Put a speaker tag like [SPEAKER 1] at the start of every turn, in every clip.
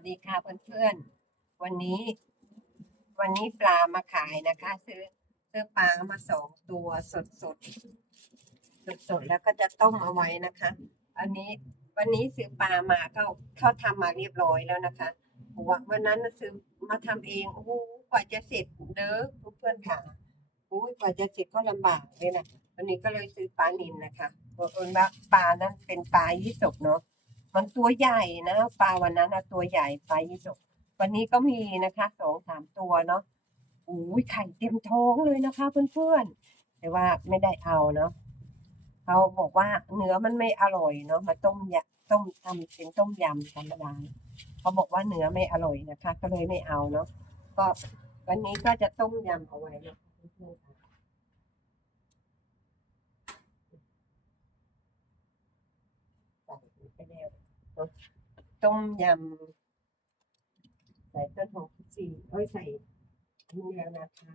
[SPEAKER 1] วัสดีค่ะเพื่อนๆ วันนี้ วันนี้ปลามาขายนะคะ ซื้อซื้อปลามาสองตัวสดสดสดสดแล้วก็จะต้มเอาไว้นะคะ อันนี้วันนี้ซื้อปลามาเขาเขาทำมาเรียบร้อยแล้วนะคะวันวันนั้นซื้อมาทำเองโอ้โหกว่าจะเสร็จเด้อเพื่อนๆค่ะโอ้ยกว่าจะเสร็จก็ลำบากเลยนะวันนี้ก็เลยซื้อปลานินนะคะบอกเอิญว่าปลานั้นเป็นปลายี่สกเนาะ มันตัวใหญ่นะปลาวันนั้นนะตัวใหญ่ปลายี่สกวันนี้ก็มีนะคะสองสามตัวเนาะอุ้ยไข่เต็มท้องเลยนะคะ เพื่อนๆแต่ว่าไม่ได้เอาเนาะเขาบอกว่าเนื้อมันไม่อร่อยเนาะมาต้มยำต้มทำเป็นต้มยำธรรมดาเขาบอกว่าเนื้อไม่อร่อยนะคะ ก็เลยไม่เอาเนาะก็วันนี้ก็จะต้มยำเอาไว้เนๆค่ะใส่ไปแล้ว ต้มยำใส่ต้นหอมผักชีเอ้ยใส่เนื้อนะคะ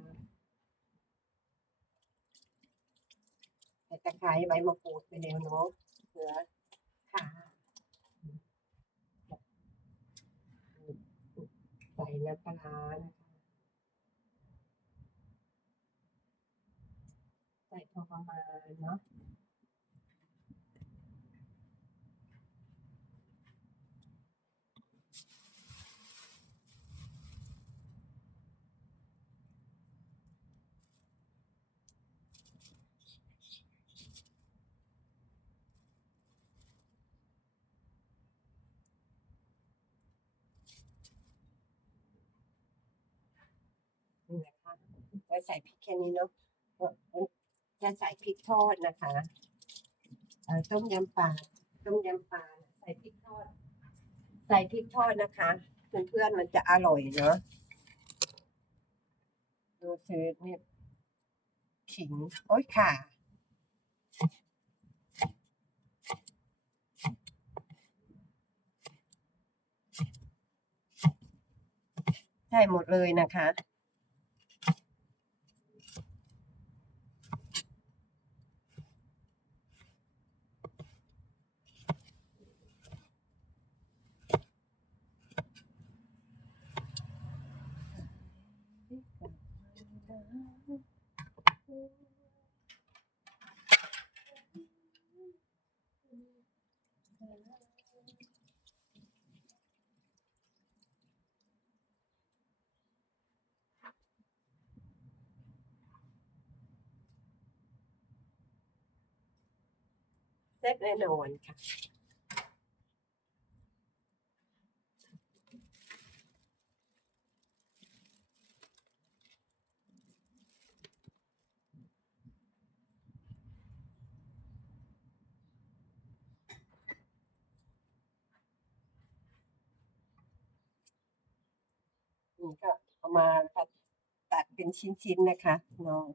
[SPEAKER 1] ใส่ตะไคร้ใบมะกรูดไปแล้วเนาะเนื้อค่ะใส่น้ำปลาร้านะคะใส่พอประมาณเนาะ นี่ นะคะไว้ใส่พริกแค่นี้เนาะเอ่อจะใส่พริกทอดนะคะต้มยำปลาต้มยำปลาใส่พริกทอด ใส่พริกทอดนะคะเพื่อนๆมันจะอร่อยเนาะดูซื้อเนี่ยขิงโอ้ยค่ะใช่หมดเลยนะคะ แซ่บแน่นอนค่ะ นี่ก็เอา มาตัดตัดเป็นชิ้นๆนะคะน้อง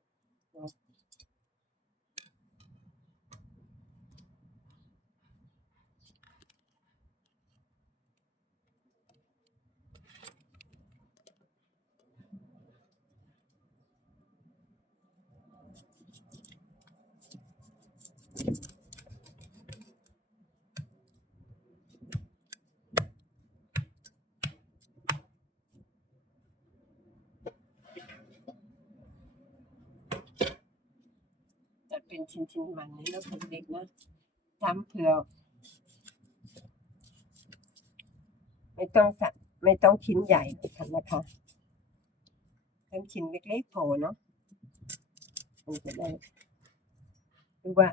[SPEAKER 1] เป็นชิ้นชิ้นมันนี่แล้วเด็กๆนะทำเผื่อไม่ต้องสัไม่ต้องชิ้นใหญ่ค่ะนะคะเป็นชิ้นเล็กๆพอเนาะมันจะได้ดูว่า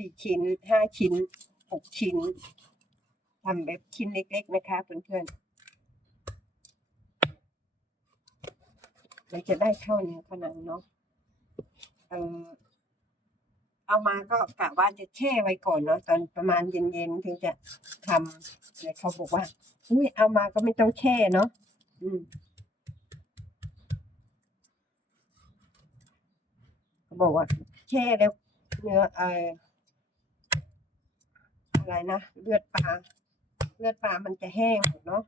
[SPEAKER 1] สี่ชิ้นห้าชิ้นหกชิ้นทำแบบชิ้นเล็กๆนะคะเพื่อนมันจะได้เข้านื้ข้าหนังเนาะเออเอามาก็กะว่าจะแช่ไว้ก่อนเนาะตอนประมาณเย็นๆถึงจะทำเลยเขาบอกว่าอุ้ยเอามาก็ไม่ต้องแช่เนาะอืมเขาบอกว่าแช่แล้วเนื้อเออ อะไรนะเลือดปลาเลือดปลามันจะแห้งหมดเนาะ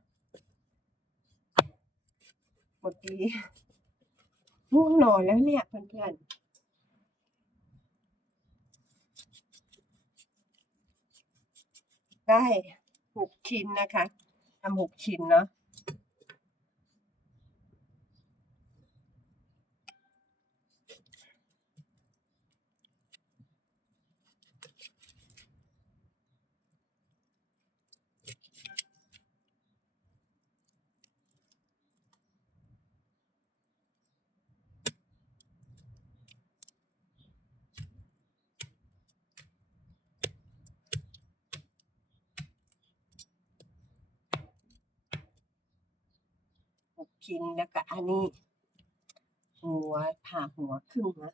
[SPEAKER 1] หมดทีง่วงนอนแล้วเนี่ยเพื่อนๆได้หกชิ้นนะคะทำหกชิ้นเนาะ กินแล้วก็อันนี้ หัวผ่าหัวครึ่งนะ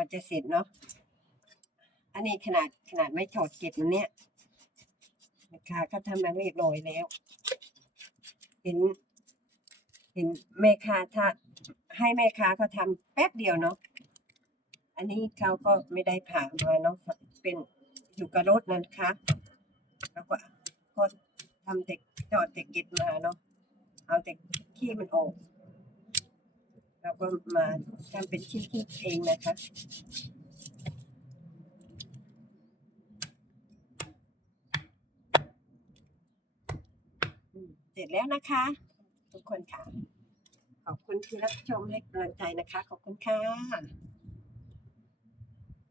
[SPEAKER 1] อนจะเสร็จเนาะ อันนี้ขนาดขนาดไม่ถอดเก็บมันเนี่ยนะคะเขาทำมาเรียบร้อยแล้ว เห็น เห็นแม่ค้าถ้าให้แม่ค้าเขาทำแป๊บเดียวเนาะ อันนี้เขาก็ไม่ได้ผ่ามาเนาะ เป็นอยู่กับรถนั่นค่ะแล้วก็ก็ทำแต่จอดแต่เก็บมาเนาะ เอาแต่ขี้มันออก เราก็มาทำเป็นชิ้นๆเองนะคะเสร็จแล้วนะคะ ทุกคนค่ะ ขอบคุณที่รับชมให้กำลังใจนะคะ ขอบคุณค่ะ